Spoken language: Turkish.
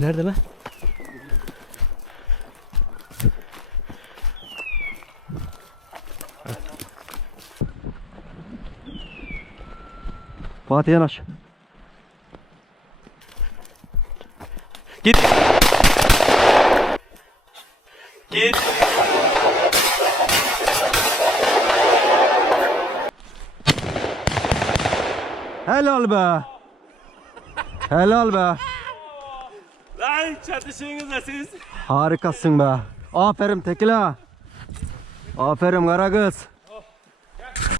Nerede be? Fatih yanaş. Git. Git. Helal be. Helal be. Lan çatışınızda siz. Harikasın be. Aferin Tekila. Aferin kara kız.